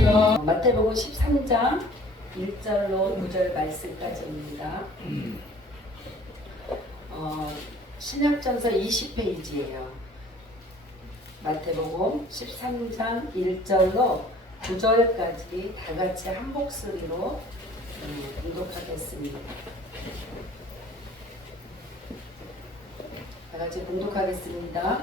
마태복음 13장 1절로 9절 말씀까지입니다. 신약전서 20페이지예요. 마태복음 13장 1절로 9절까지 다 같이 한 목소리로 봉독하겠습니다. 다 같이 봉독하겠습니다.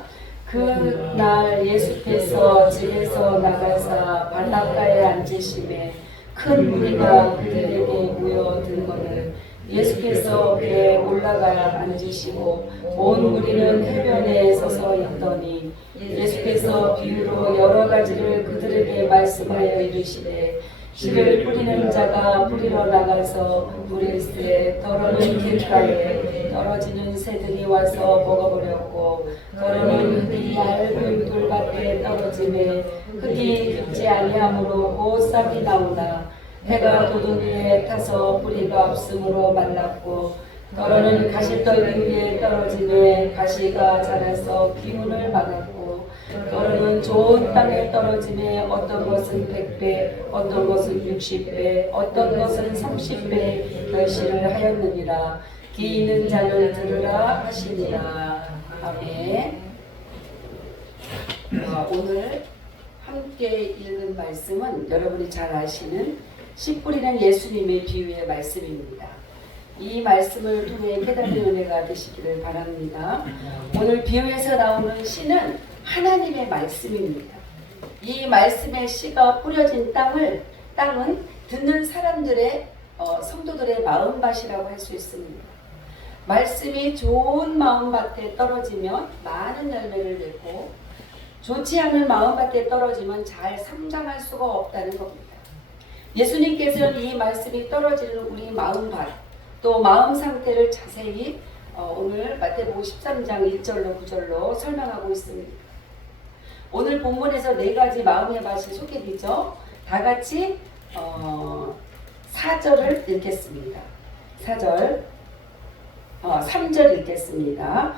그날 예수께서 집에서 나가사 바닷가에 앉으심에 큰 무리가 그들에게 모여들거늘 예수께서 배에 올라가 앉으시고 온 무리는 해변에 서서 있더니 예수께서 비유로 여러 가지를 그들에게 말씀하여 이르시되 씨를 뿌리는 자가 뿌리러 나가서 뿌릴새 떨어는 길가에 떨어지는 새들이 와서 먹어버렸고 떨어는 흙이 얇은 돌밭에 떨어지매 흙이 깊지 아니하므로 곧 싹이 나오나 해가 돋은 위에 타서 뿌리가 없으므로 말랐고 떨어는 가시떨기 위에 떨어지매 가시가 자라서 기운을 막았고 떨어는 좋은 땅에 떨어지매 어떤 것은 100배 어떤 것은 60배 어떤 것은 30배 결실을 하였느니라. 귀 있는 자를 들으라 하시니라. 아멘. 오늘 함께 읽은 말씀은 여러분이 잘 아시는 씨 뿌리는 예수님의 비유의 말씀입니다. 이 말씀을 통해 깨닫는 은혜가 되시기를 바랍니다. 오늘 비유에서 나오는 씨는 하나님의 말씀입니다. 이 말씀의 씨가 뿌려진 땅은 듣는 사람들의 성도들의 마음밭이라고 할 수 있습니다. 말씀이 좋은 마음밭에 떨어지면 많은 열매를 내고 좋지 않은 마음밭에 떨어지면 잘 성장할 수가 없다는 겁니다. 예수님께서는 이 말씀이 떨어지는 우리 마음밭 또 마음 상태를 자세히 오늘 마태복음 13장 1절로 9절로 설명하고 있습니다. 오늘 본문에서 네 가지 마음의 밭이 소개되죠. 다 같이 4절을 읽겠습니다. 3절 읽겠습니다.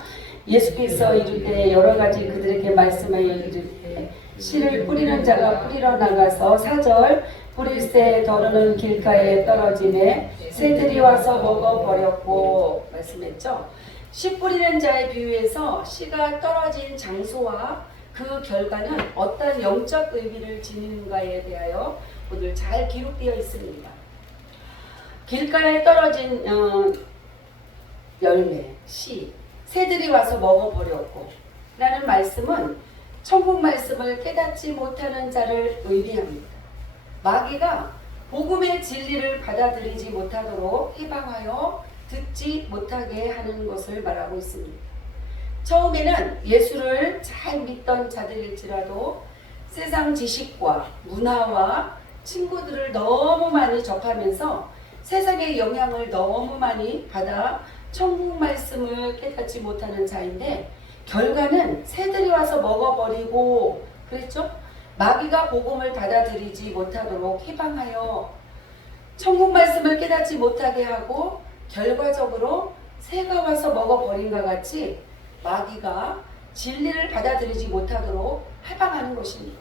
예수께서 이르되 여러 가지 그들에게 말씀하여 이르되 씨를 뿌리는 자가 뿌리러 나가서 4절 뿌릴새 더러는 길가에 떨어지매 새들이 와서 먹어버렸고 말씀했죠. 씨 뿌리는 자의 비유에서 씨가 떨어진 장소와 그 결과는 어떤 영적 의미를 지니는가에 대하여 오늘 잘 기록되어 있습니다. 길가에 떨어진 열매, 씨, 새들이 와서 먹어버렸고 라는 말씀은 천국 말씀을 깨닫지 못하는 자를 의미합니다. 마귀가 복음의 진리를 받아들이지 못하도록 해방하여 듣지 못하게 하는 것을 말하고 있습니다. 처음에는 예수를 잘 믿던 자들일지라도 세상 지식과 문화와 친구들을 너무 많이 접하면서 세상의 영향을 너무 많이 받아 천국 말씀을 깨닫지 못하는 자인데 결과는 새들이 와서 먹어버리고 그랬죠? 마귀가 복음을 받아들이지 못하도록 해방하여 천국 말씀을 깨닫지 못하게 하고 결과적으로 새가 와서 먹어버린과 같이 마귀가 진리를 받아들이지 못하도록 해방하는 것입니다.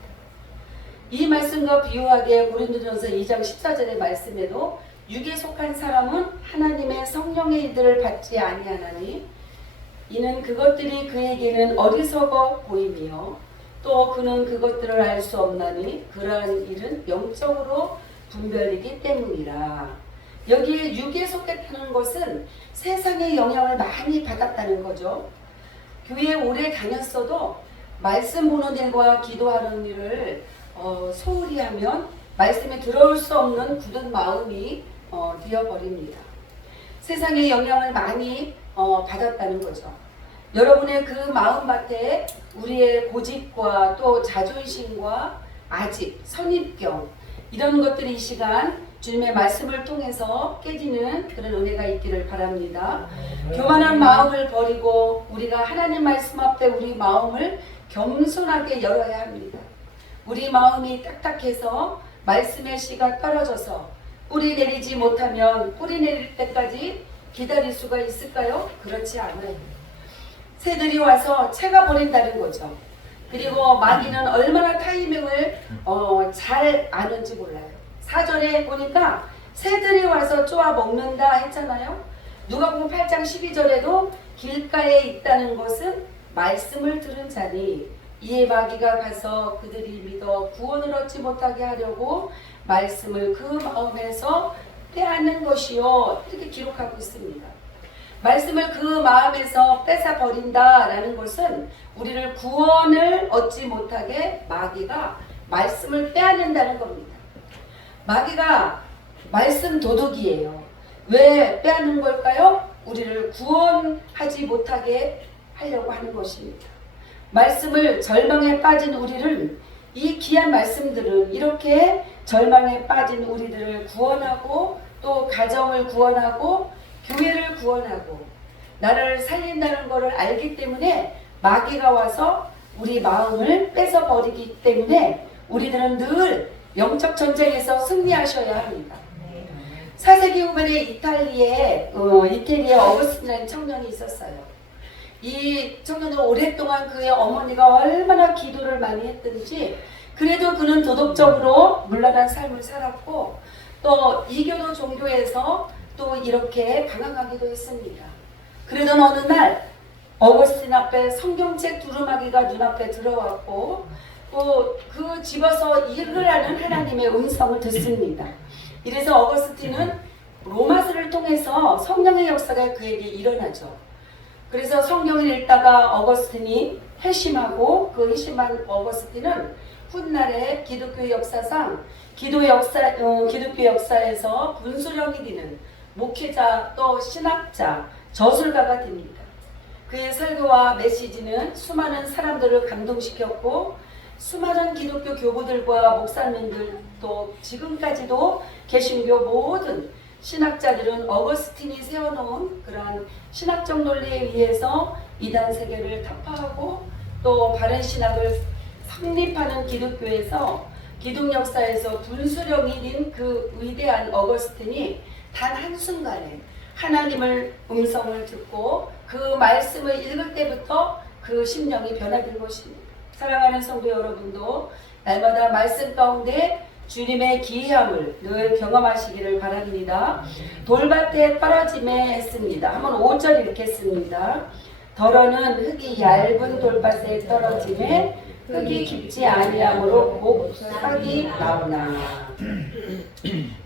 이 말씀과 비유하게 고린도전서 2장 14절의 말씀에도 육에 속한 사람은 하나님의 성령의 일들을 받지 아니하나니 이는 그것들이 그에게는 어리석어 보이며 또 그는 그것들을 알 수 없나니 그러한 일은 영적으로 분별이기 때문이라. 여기에 육에 속했다는 것은 세상의 영향을 많이 받았다는 거죠. 교회에 오래 다녔어도 말씀 보는 일과 기도하는 일을 소홀히 하면 말씀에 들어올 수 없는 굳은 마음이 되어버립니다. 세상의 영향을 많이 받았다는 거죠. 여러분의 그 마음밭에 우리의 고집과 또 자존심과 아집, 선입견 이런 것들이 이 시간 주님의 말씀을 통해서 깨지는 그런 은혜가 있기를 바랍니다. 교만한 마음을 버리고 우리가 하나님 말씀 앞에 우리 마음을 겸손하게 열어야 합니다. 우리 마음이 딱딱해서 말씀의 씨가 떨어져서 뿌리 내리지 못하면 뿌리 내릴 때까지 기다릴 수가 있을까요? 그렇지 않아요. 새들이 와서 채가 버린다는 거죠. 그리고 마귀는 얼마나 타이밍을 잘 아는지 몰라요. 4절에 보니까 새들이 와서 쪼아 먹는다 했잖아요. 누가복음 8장 12절에도 길가에 있다는 것은 말씀을 들은 자니 이에 마귀가 가서 그들이 믿어 구원을 얻지 못하게 하려고 말씀을 그 마음에서 빼앗는 것이요, 이렇게 기록하고 있습니다. 말씀을 그 마음에서 뺏어 버린다라는 것은 우리를 구원을 얻지 못하게 마귀가 말씀을 빼앗는다는 겁니다. 마귀가 말씀 도둑이에요. 왜 빼앗는 걸까요? 우리를 구원하지 못하게 하려고 하는 것입니다. 말씀을 절망에 빠진 우리를, 이 귀한 말씀들은 이렇게 절망에 빠진 우리들을 구원하고 또 가정을 구원하고 교회를 구원하고 나를 살린다는 것을 알기 때문에 마귀가 와서 우리 마음을 뺏어 버리기 때문에 우리들은 늘 영적 전쟁에서 승리하셔야 합니다. 4세기 후반에 이태리에 어거스틴이라는 청년이 있었어요. 이 청년은 오랫동안 그의 어머니가 얼마나 기도를 많이 했든지 그래도 그는 도덕적으로 문란한 삶을 살았고 또 이교도 종교에서 또 이렇게 방황하기도 했습니다. 그러던 어느 날 어거스틴 앞에 성경책 두루마기가 눈앞에 들어왔고 또 그 집어서 읽으라는 하나님의 음성을 듣습니다. 이래서 어거스틴은 로마서를 통해서 성령의 역사가 그에게 일어나죠. 그래서 성경을 읽다가 어거스틴이 회심하고 그 회심한 어거스틴은 훗날에 기독교 역사상 기독교 역사에서 분수령이 되는 목회자 또 신학자 저술가가 됩니다. 그의 설교와 메시지는 수많은 사람들을 감동시켰고 수많은 기독교 교부들과 목사님들 또 지금까지도 개신교 모든 신학자들은 어거스틴이 세워놓은 그러한 신학적 논리에 의해서 이단 세계를 타파하고 또 바른 신학을 성립하는 기독교에서 기독 역사에서 분수령이 된 그 위대한 어거스틴이 단 한순간에 하나님을 음성을 듣고 그 말씀을 읽을 때부터 그 심령이 변화된 것입니다. 사랑하는 성도 여러분도 날마다 말씀 가운데 주님의 기이함을 늘 경험하시기를 바랍니다. 돌밭에 떨어짐에 했습니다. 한번 5절 읽겠습니다. 더러는 흙이 얇은 돌밭에 떨어짐에 흙이 깊지 아니하므로 곧 싹이 나오나.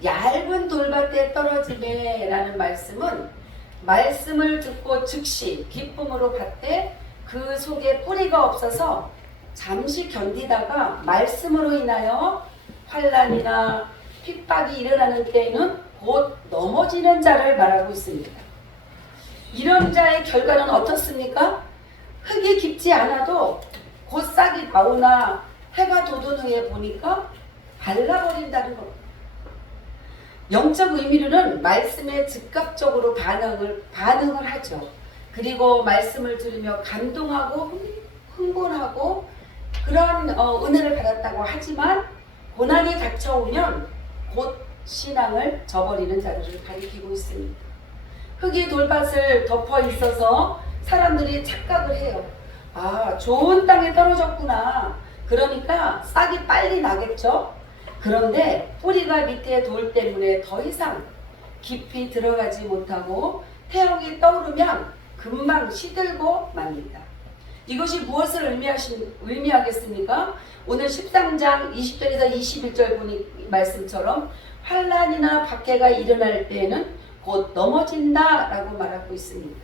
얇은 돌밭에 떨어짐에 라는 말씀은 말씀을 듣고 즉시 기쁨으로 받되 그 속에 뿌리가 없어서 잠시 견디다가 말씀으로 인하여 환난이나 핍박이 일어나는 때에는 곧 넘어지는 자를 말하고 있습니다. 이런 자의 결과는 어떻습니까? 흙이 깊지 않아도 곧 싹이 나오나 해가 돋은 후에 보니까 발라버린다는 겁니다. 영적 의미로는 말씀에 즉각적으로 반응을 하죠. 그리고 말씀을 들으며 감동하고 흥분하고 그런 은혜를 받았다고 하지만 고난이 닥쳐오면 곧 신앙을 저버리는 자들을 가리키고 있습니다. 흙이 돌밭을 덮어 있어서 사람들이 착각을 해요. 아, 좋은 땅에 떨어졌구나. 그러니까 싹이 빨리 나겠죠. 그런데 뿌리가 밑에 돌 때문에 더 이상 깊이 들어가지 못하고 태양이 떠오르면 금방 시들고 맙니다. 이것이 무엇을 의미하겠습니까? 오늘 13장 20절에서 21절 보니 말씀처럼 환난이나 박해가 일어날 때에는 곧 넘어진다 라고 말하고 있습니다.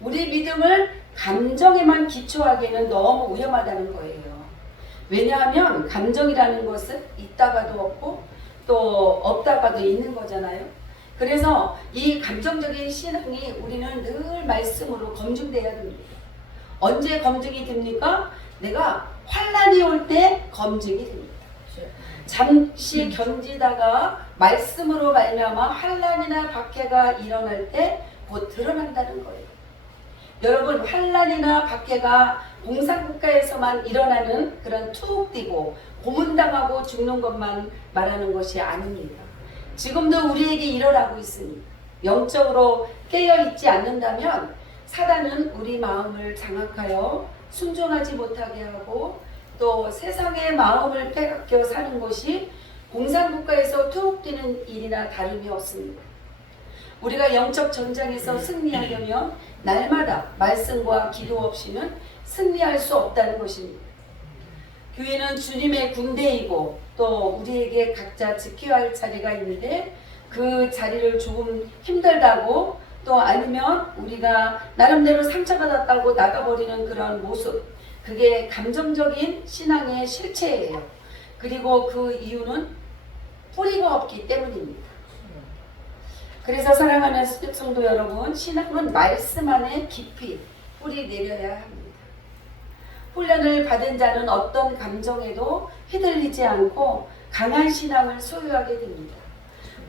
우리 믿음을 감정에만 기초하기에는 너무 위험하다는 거예요. 왜냐하면 감정이라는 것은 있다가도 없고 또 없다가도 있는 거잖아요. 그래서 이 감정적인 신앙이 우리는 늘 말씀으로 검증돼야 됩니다. 언제 검증이 됩니까? 내가 환난이 올 때 검증이 됩니다. 잠시 견디다가 말씀으로 말미암아 환난이나 박해가 일어날 때 곧 드러난다는 거예요. 여러분, 환난이나 박해가 공산국가에서만 일어나는 그런 툭 뛰고 고문당하고 죽는 것만 말하는 것이 아닙니다. 지금도 우리에게 일어나고 있습니다. 영적으로 깨어있지 않는다면 사단은 우리 마음을 장악하여 순종하지 못하게 하고 또 세상의 마음을 빼앗겨 사는 것이 공산국가에서 투옥되는 일이나 다름이 없습니다. 우리가 영적 전장에서 승리하려면 날마다 말씀과 기도 없이는 승리할 수 없다는 것입니다. 교회는 주님의 군대이고 또 우리에게 각자 지켜야 할 자리가 있는데 그 자리를 조금 힘들다고 또 아니면 우리가 나름대로 상처받았다고 나가버리는 그런 모습, 그게 감정적인 신앙의 실체예요. 그리고 그 이유는 뿌리가 없기 때문입니다. 그래서 사랑하는 성도 여러분, 신앙은 말씀 안에 깊이 뿌리 내려야 합니다. 훈련을 받은 자는 어떤 감정에도 휘둘리지 않고 강한 신앙을 소유하게 됩니다.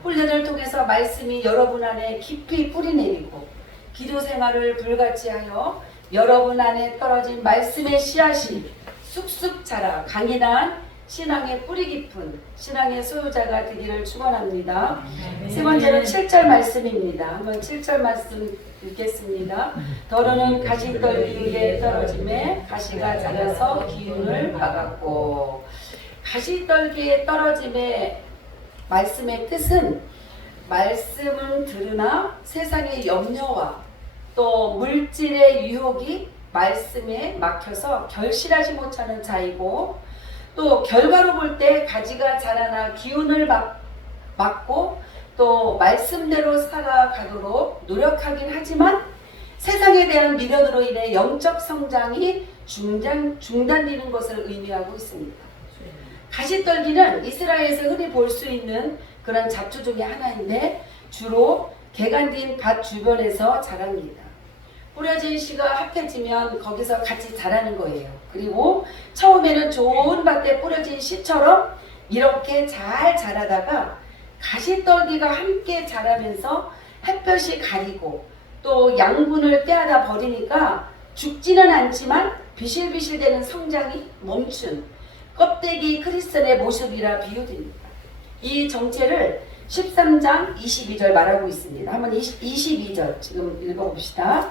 훈련을 통해서 말씀이 여러분 안에 깊이 뿌리 내리고 기도 생활을 불같이 하여 여러분 안에 떨어진 말씀의 씨앗이 쑥쑥 자라 강인한 신앙의 뿌리 깊은 신앙의 소유자가 되기를 축원합니다. 세 번째는 7절 말씀입니다. 한번 7절 말씀 읽겠습니다. 더러는 가시떨기 위에 떨어짐에 가시가 자라서 기운을 막았고, 가시떨기에 떨어짐의 말씀의 뜻은 말씀은 들으나 세상의 염려와 또 물질의 유혹이 말씀에 막혀서 결실하지 못하는 자이고, 또 결과로 볼 때 가지가 자라나 기운을 막고 또 말씀대로 살아가도록 노력하긴 하지만 세상에 대한 미련으로 인해 영적 성장이 중단되는 것을 의미하고 있습니다. 가시떨기는 이스라엘에서 흔히 볼 수 있는 그런 잡초 중에 하나인데 주로 개간된 밭 주변에서 자랍니다. 뿌려진 씨가 합해지면 거기서 같이 자라는 거예요. 그리고 처음에는 좋은 밭에 뿌려진 씨처럼 이렇게 잘 자라다가 가시떨기가 함께 자라면서 햇볕이 가리고 또 양분을 빼앗아 버리니까 죽지는 않지만 비실비실되는 성장이 멈춘 껍데기 크리스천의 모습이라 비유됩니다. 이 정체를 13장 22절 말하고 있습니다. 한번 22절 지금 읽어봅시다.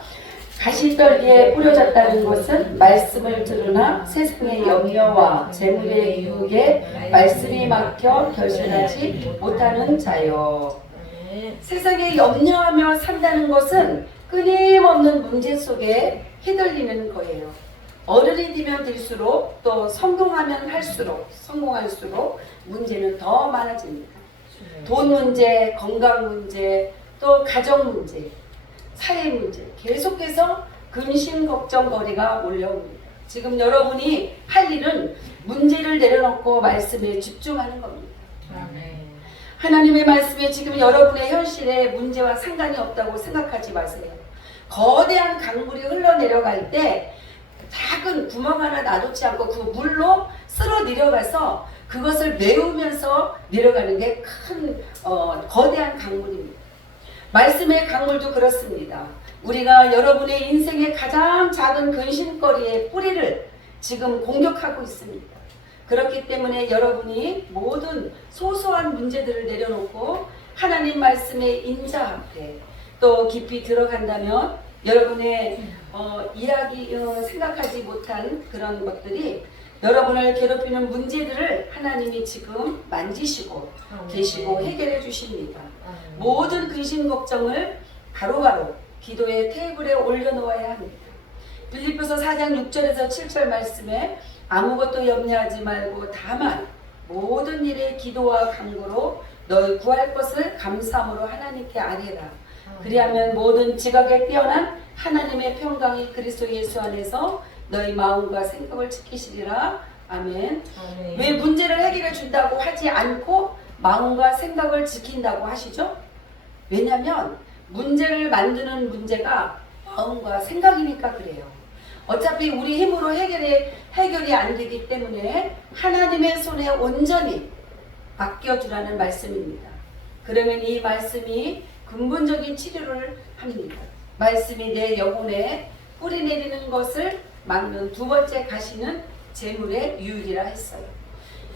가시떨기에 뿌려졌다는 것은 말씀을 들으나 세상의 염려와 재물의 유혹에 말씀이 막혀 결실하지 못하는 자요. 세상에 염려하며 산다는 것은 끊임없는 문제 속에 휘둘리는 거예요. 어른이 되면 될수록 또 성공할수록 문제는 더 많아집니다. 돈 문제, 건강 문제, 또 가정 문제, 사회 문제, 계속해서 근심 걱정거리가 몰려옵니다. 지금 여러분이 할 일은 문제를 내려놓고 말씀에 집중하는 겁니다. 하나님의 말씀에 지금 여러분의 현실에 문제와 상관이 없다고 생각하지 마세요. 거대한 강물이 흘러내려갈 때 작은 구멍 하나 놔두지 않고 그 물로 쓸어 내려가서 그것을 메우면서 내려가는 게 큰 거대한 강물입니다. 말씀의 강물도 그렇습니다. 우리가 여러분의 인생의 가장 작은 근심거리의 뿌리를 지금 공격하고 있습니다. 그렇기 때문에 여러분이 모든 소소한 문제들을 내려놓고 하나님 말씀에 인자하되 또 깊이 들어간다면 여러분의 생각하지 못한 그런 것들이 여러분을 괴롭히는 문제들을 하나님이 지금 만지시고 계시고 해결해 주십니다. 모든 근심 걱정을 바로바로 기도의 테이블에 올려놓아야 합니다. 빌립보서 4장 6절에서 7절 말씀에 아무것도 염려하지 말고 다만 모든 일에 기도와 간구로 너희 구할 것을 감사함으로 하나님께 아뢰라. 그리하면 모든 지각에 뛰어난 하나님의 평강이 그리스도 예수 안에서 너희 마음과 생각을 지키시리라. 아멘. 왜 문제를 해결해 준다고 하지 않고 마음과 생각을 지킨다고 하시죠? 왜냐하면 문제를 만드는 문제가 마음과 생각이니까 그래요. 어차피 우리 힘으로 해결이 안 되기 때문에 하나님의 손에 온전히 맡겨주라는 말씀입니다. 그러면 이 말씀이 근본적인 치료를 합니다. 말씀이 내 영혼에 뿌리 내리는 것을 막는 두 번째 가시는 재물의 유익이라 했어요.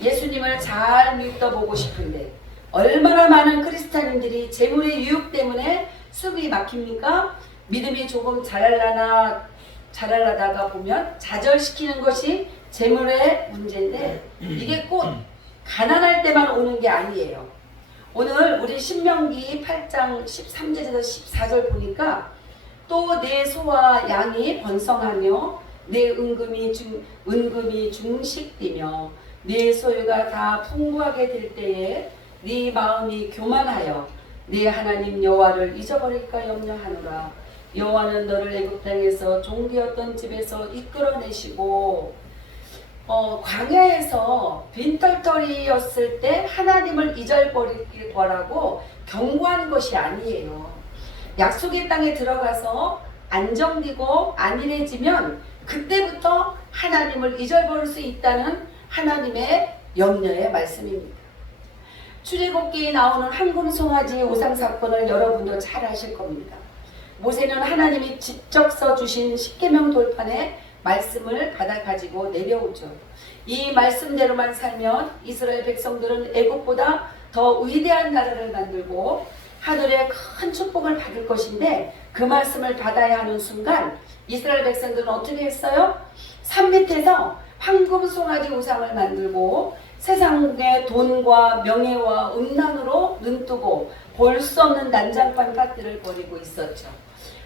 예수님을 잘 믿어보고 싶은데 얼마나 많은 크리스찬인들이 재물의 유혹 때문에 숨이 막힙니까? 믿음이 조금 자랄라나 자라다가 보면 좌절시키는 것이 재물의 문제인데 이게 꼭 가난할 때만 오는 게 아니에요. 오늘 우리 신명기 8장 13절에서 14절 보니까 또 내 소와 양이 번성하며 내 은금이 중식되며 내 소유가 다 풍부하게 될 때에 네 마음이 교만하여 네 하나님 여호와를 잊어버릴까 염려하노라. 여호와는 너를 애굽 땅에서 종되었던 집에서 이끌어내시고 광야에서 빈털터리였을 때 하나님을 잊어버릴 거라고 경고하는 것이 아니에요. 약속의 땅에 들어가서 안정되고 안일해지면 그때부터 하나님을 잊어버릴 수 있다는 하나님의 염려의 말씀입니다. 출애굽기에 나오는 황금 송아지의 우상 사건을 여러분도 잘 아실 겁니다. 모세는 하나님이 직접 써주신 십계명 돌판에 말씀을 받아 가지고 내려오죠. 이 말씀대로만 살면 이스라엘 백성들은 애굽보다 더 위대한 나라를 만들고 하늘의 큰 축복을 받을 것인데 그 말씀을 받아야 하는 순간 이스라엘 백성들은 어떻게 했어요? 산 밑에서 황금 송아지 우상을 만들고 세상의 돈과 명예와 음란으로 눈뜨고 볼 수 없는 난장판 밭들을 벌이고 있었죠.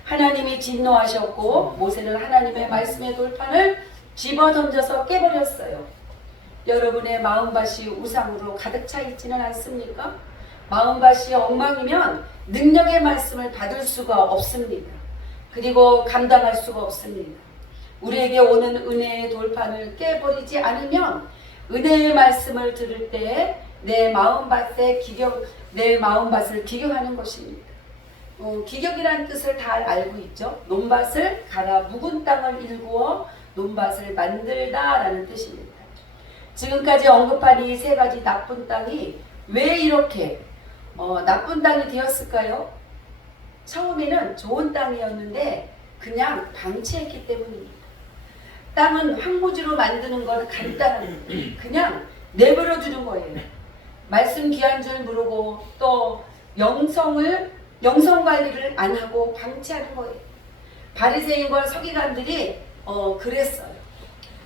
하나님이 진노하셨고 모세는 하나님의 말씀의 돌판을 집어던져서 깨버렸어요. 여러분의 마음밭이 우상으로 가득 차 있지는 않습니까? 마음밭이 엉망이면 능력의 말씀을 받을 수가 없습니다. 그리고 감당할 수가 없습니다. 우리에게 오는 은혜의 돌판을 깨버리지 않으면 은혜의 말씀을 들을 때 내 마음밭을 기경하는 것입니다. 기경이라는 뜻을 다 알고 있죠. 논밭을 갈아 묵은 땅을 일구어 논밭을 만들다 라는 뜻입니다. 지금까지 언급한 이 세 가지 나쁜 땅이 왜 이렇게 나쁜 땅이 되었을까요? 처음에는 좋은 땅이었는데 그냥 방치했기 때문입니다. 땅은 황무지로 만드는 건 간단합니다. 그냥 내버려 두는 거예요. 말씀 귀한 줄 모르고 또 영성 관리를 안 하고 방치하는 거예요. 바리새인과 서기관들이 그랬어요.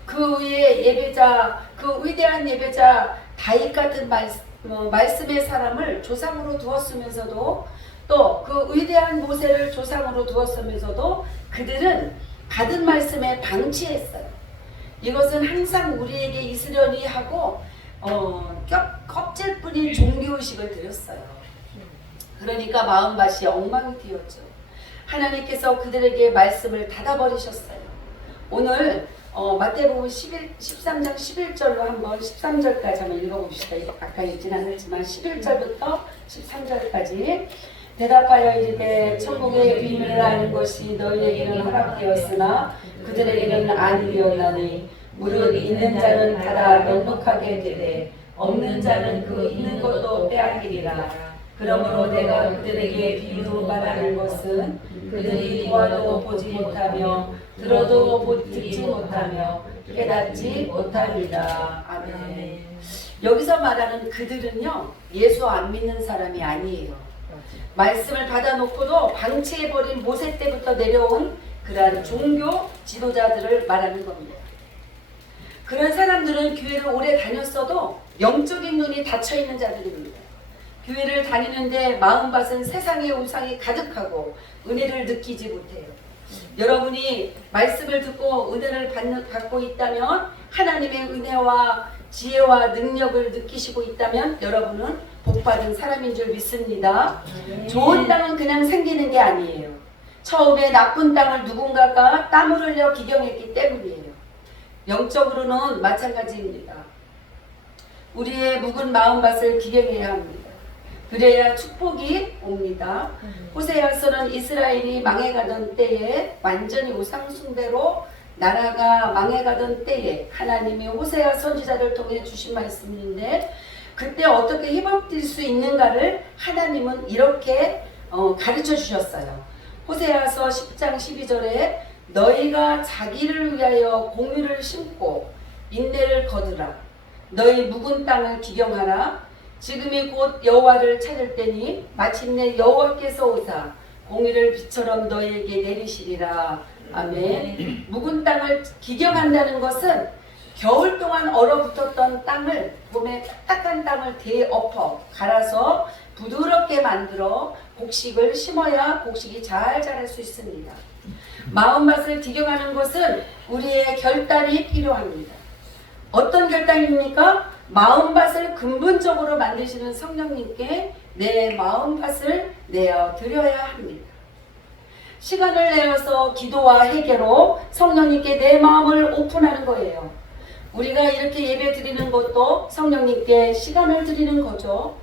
그 위에 예배자, 그 위대한 예배자 다윗 같은 말씀의 사람을 조상으로 두었으면서도 또 그 위대한 모세를 조상으로 두었으면서도 그들은 받은 말씀에 방치했어요. 이것은 항상 우리에게 있으려니 하고 껍질뿐인 종교의식을 드렸어요. 그러니까 마음밭이 엉망이 되었죠. 하나님께서 그들에게 말씀을 닫아버리셨어요. 오늘 마태복음 13장 11절로 한번 13절까지 한번 읽어봅시다. 아까 읽진 않았지만 11절부터 13절까지 대답하여 이르되 천국의 비밀을 아는 것이 너희에게는 허락되었으나 그들에게는 아니되었나니 무릇 있는 자는 받아 넉넉하게 되되 없는 자는 그 있는 것도 빼앗기리라. 그러므로 내가 그들에게 비유로 말하는 것은 그들이 보아도 보지 못하며 들어도 듣지 못하며 깨닫지 못하리라. 아멘. 여기서 말하는 그들은요, 예수 안 믿는 사람이 아니에요. 말씀을 받아놓고도 방치해버린 모세 때부터 내려온 그러한 종교 지도자들을 말하는 겁니다. 그런 사람들은 교회를 오래 다녔어도 영적인 눈이 닫혀있는 자들입니다. 교회를 다니는데 마음밭은 세상의 우상이 가득하고 은혜를 느끼지 못해요. 여러분이 말씀을 듣고 은혜를 받고 있다면, 하나님의 은혜와 지혜와 능력을 느끼시고 있다면 여러분은 복받은 사람인 줄 믿습니다. 좋은 땅은 그냥 생기는 게 아니에요. 처음에 나쁜 땅을 누군가가 땀을 흘려 기경했기 때문이에요. 영적으로는 마찬가지입니다. 우리의 묵은 마음밭을 기경해야 합니다. 그래야 축복이 옵니다. 호세아서는 이스라엘이 망해가던 때에, 완전히 우상숭배로 나라가 망해가던 때에 하나님이 호세아 선지자를 통해 주신 말씀인데, 그때 어떻게 회복될 수 있는가를 하나님은 이렇게 가르쳐 주셨어요. 호세아서 10장 12절에 너희가 자기를 위하여 공유를 심고 인내를 거두라. 너희 묵은 땅을 기경하라. 지금이 곧 여호와를 찾을 때니 마침내 여호와께서 오사 공의를 비처럼 너희에게 내리시리라. 아멘. 묵은 땅을 기경한다는 것은 겨울 동안 얼어붙었던 땅을 봄에 딱딱한 땅을 되엎어 갈아서 부드럽게 만들어 곡식을 심어야 곡식이 잘 자랄 수 있습니다. 마음밭을 기경하는 것은 우리의 결단이 필요합니다. 어떤 결단입니까? 마음밭을 근본적으로 만드시는 성령님께 내 마음밭을 내어 드려야 합니다. 시간을 내어서 기도와 회개로 성령님께 내 마음을 오픈하는 거예요. 우리가 이렇게 예배 드리는 것도 성령님께 시간을 드리는 거죠.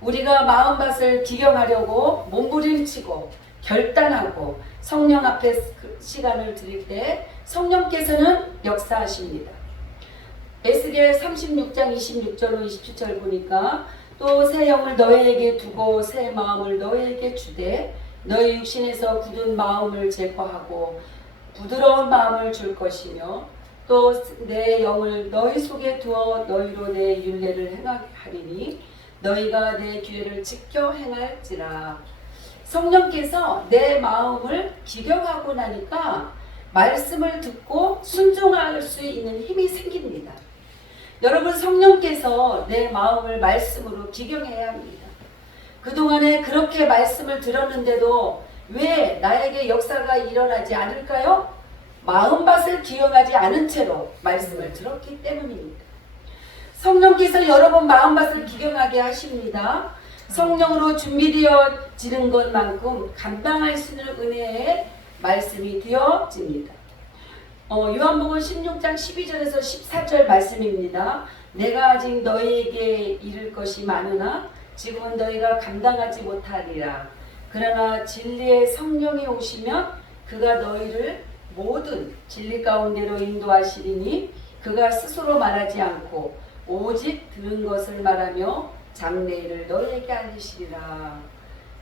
우리가 마음밭을 기경하려고 몸부림치고 결단하고 성령 앞에 시간을 드릴 때 성령께서는 역사하십니다. 에스겔 36장 26절로 27절 보니까 또 새 영을 너희에게 두고 새 마음을 너희에게 주되 너희 육신에서 굳은 마음을 제거하고 부드러운 마음을 줄 것이며 또 내 영을 너희 속에 두어 너희로 내 율례를 행하게 하리니 너희가 내 규례를 지켜 행할지라. 성령께서 내 마음을 기경하고 나니까 말씀을 듣고 순종할 수 있는 힘이 생깁니다. 여러분, 성령께서 내 마음을 말씀으로 기경해야 합니다. 그동안에 그렇게 말씀을 들었는데도 왜 나에게 역사가 일어나지 않을까요? 마음밭을 기경하지 않은 채로 말씀을 들었기 때문입니다. 성령께서 여러 번 마음밭을 기경하게 하십니다. 성령으로 준비되어지는 것만큼 감당할 수 있는 은혜의 말씀이 되어집니다. 요한복음 16장 12절에서 14절 말씀입니다. 내가 아직 너희에게 이를 것이 많으나 지금은 너희가 감당하지 못하리라. 그러나 진리의 성령이 오시면 그가 너희를 모든 진리 가운데로 인도하시리니 그가 스스로 말하지 않고 오직 들은 것을 말하며 장래일을 너희에게 알리시리라.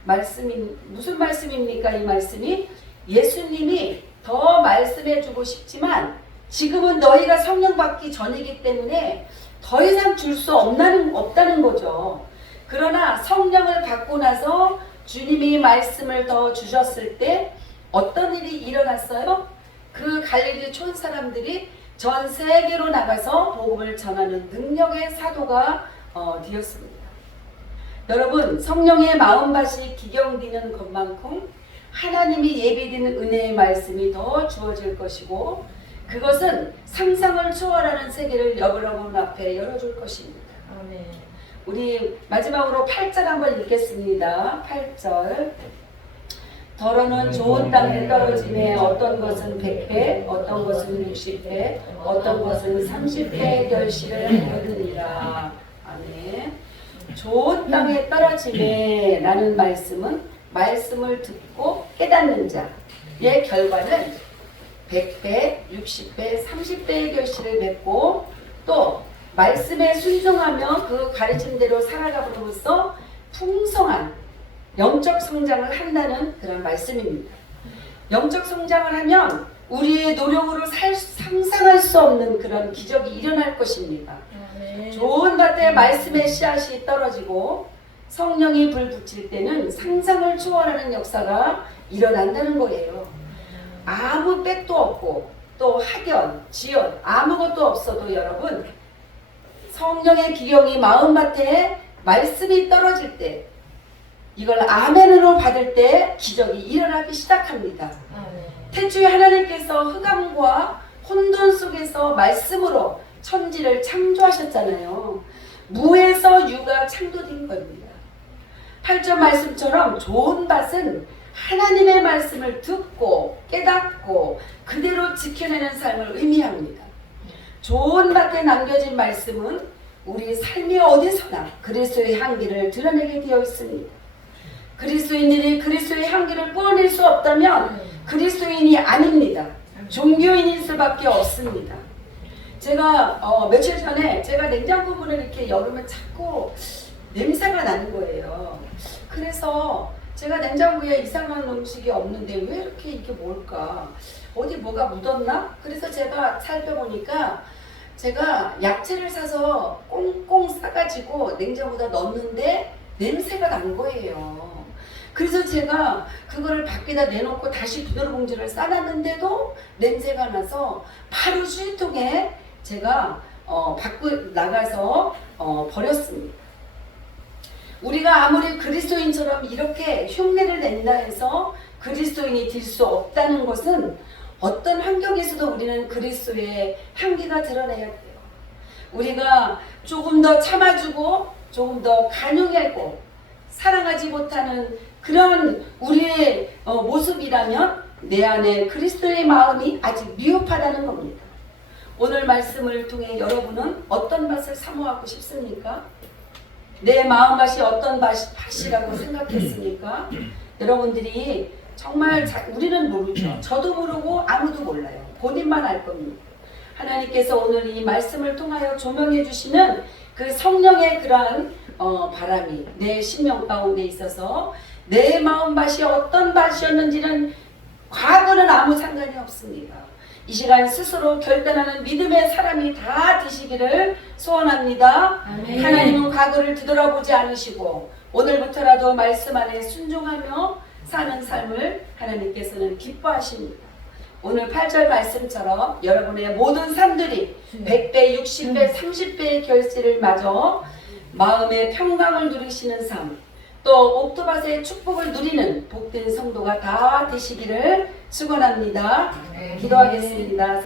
무슨 말씀입니까? 이 말씀이 예수님이 더 말씀해주고 싶지만 지금은 너희가 성령 받기 전이기 때문에 더 이상 줄 수 없다는 거죠. 그러나 성령을 받고 나서 주님이 말씀을 더 주셨을 때 어떤 일이 일어났어요? 그 갈릴리 촌 사람들이 전 세계로 나가서 복음을 전하는 능력의 사도가 되었습니다. 여러분, 성령의 마음밭이 기경되는 것만큼 하나님이 예비되는 은혜의 말씀이 더 주어질 것이고 그것은 상상을 초월하는 세계를 여러분 앞에 열어줄 것입니다. 아멘. 우리 마지막으로 8절 한번 읽겠습니다. 8절. 더러는 좋은 땅에 떨어짐에 어떤 것은 100배, 어떤 것은 60배, 어떤 것은 30배 결실을 거두니라. 아멘. 좋은 땅에 떨어짐에 라는 말씀은 말씀을 듣고 깨닫는 자의 결과는 100배, 60배, 30배의 결실을 맺고 또 말씀에 순종하며 그 가르침대로 살아감으로써 풍성한 영적 성장을 한다는 그런 말씀입니다. 영적 성장을 하면 우리의 노력으로 상상할 수 없는 그런 기적이 일어날 것입니다. 좋은 밭에 말씀의 씨앗이 떨어지고 성령이 불 붙일 때는 상상을 초월하는 역사가 일어난다는 거예요. 아무 백도 없고 또 학연, 지연 아무것도 없어도 여러분 성령의 기경이 마음밭에 말씀이 떨어질 때 이걸 아멘으로 받을 때 기적이 일어나기 시작합니다. 태초에 하나님께서 흑암과 혼돈 속에서 말씀으로 천지를 창조하셨잖아요. 무에서 유가 창조된 겁니다. 8절 말씀처럼 좋은 밭은 하나님의 말씀을 듣고 깨닫고 그대로 지켜내는 삶을 의미합니다. 좋은 밭에 남겨진 말씀은 우리 삶의 어디서나 그리스도의 향기를 드러내게 되어 있습니다. 그리스도인들이 그리스도의 향기를 뿜어낼 수 없다면 그리스도인이 아닙니다. 종교인일 수밖에 없습니다. 제가 며칠 전에 제가 냉장고 문을 이렇게 열으면 자꾸 냄새가 나는 거예요. 그래서 제가 냉장고에 이상한 음식이 없는데 왜 이렇게 이게 뭘까? 어디 뭐가 묻었나? 그래서 제가 살펴보니까 제가 야채를 사서 꽁꽁 싸가지고 냉장고에다 넣었는데 냄새가 난 거예요. 그래서 제가 그거를 밖에다 내놓고 다시 비누 봉지를 싸놨는데도 냄새가 나서 바로 수유통에 제가 밖에 나가서 버렸습니다. 우리가 아무리 그리스도인처럼 이렇게 흉내를 낸다 해서 그리스도인이 될 수 없다는 것은 어떤 환경에서도 우리는 그리스도의 향기가 드러내야 돼요. 우리가 조금 더 참아주고 조금 더 간용하고 사랑하지 못하는 그런 우리의 모습이라면 내 안에 그리스도의 마음이 아직 미흡하다는 겁니다. 오늘 말씀을 통해 여러분은 어떤 맛을 사모하고 싶습니까? 내 마음맛이 어떤 맛이라고 생각했습니까? 여러분들이 정말 우리는 모르죠. 저도 모르고 아무도 몰라요. 본인만 알 겁니다. 하나님께서 오늘 이 말씀을 통하여 조명해 주시는 그 성령의 그러한 바람이 내 심령 가운데 있어서 내 마음맛이 어떤 맛이었는지는 과거는 아무 상관이 없습니다. 이 시간 스스로 결단하는 믿음의 사람이 다 되시기를 소원합니다. 아멘. 하나님은 과거를 뒤돌아보지 않으시고 오늘부터라도 말씀 안에 순종하며 사는 삶을 하나님께서는 기뻐하십니다. 오늘 8절 말씀처럼 여러분의 모든 삶들이 100배, 60배, 30배의 결실을 맞아 마음의 평강을 누리시는 삶, 또 옥토밭의 축복을 누리는 복된 성도가 다 되시기를 축원합니다. 기도하겠습니다.